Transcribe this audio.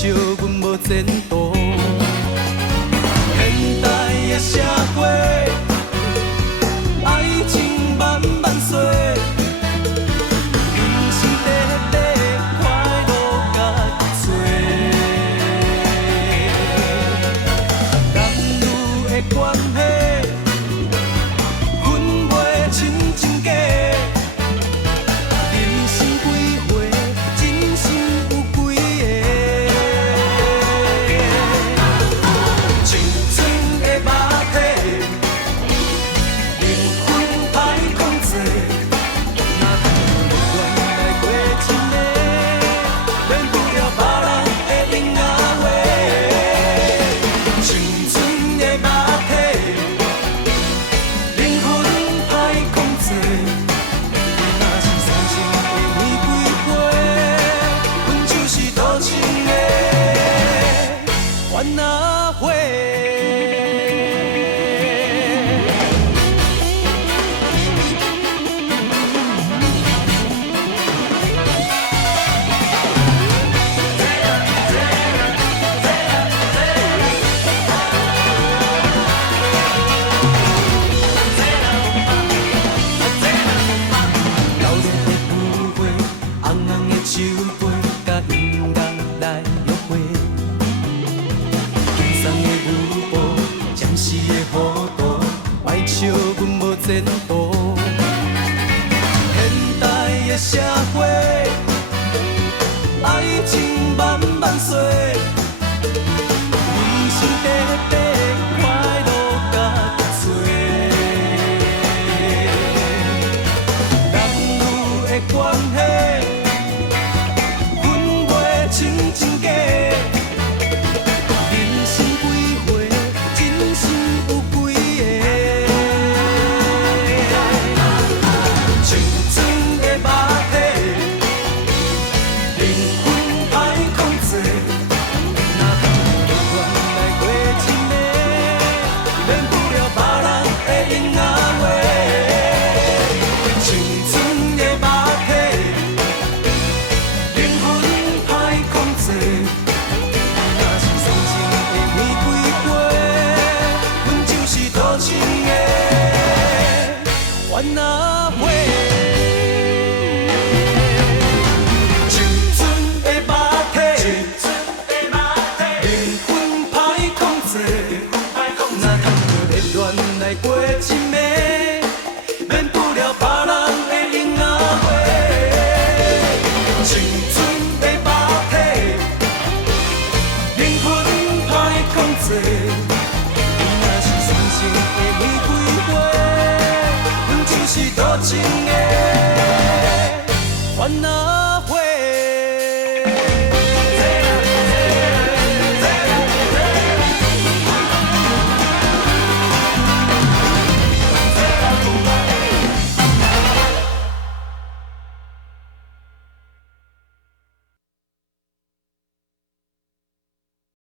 笑阮无前途。现代的社会，爱情万万岁，人生短短，快乐家己找。男女的关系，分袂亲情假。 人生几回，真心有几个？青春的肉体，灵魂歹控制。若有缘来过一个，免不了别人的冷眼话。青春的肉体，灵魂歹控制。 烦恼花。热烈的舞会，红红的酒杯，甲音乐来约会。 送的舞步，暂时的糊涂，莫笑阮无前途。现代的社会，爱情万万岁。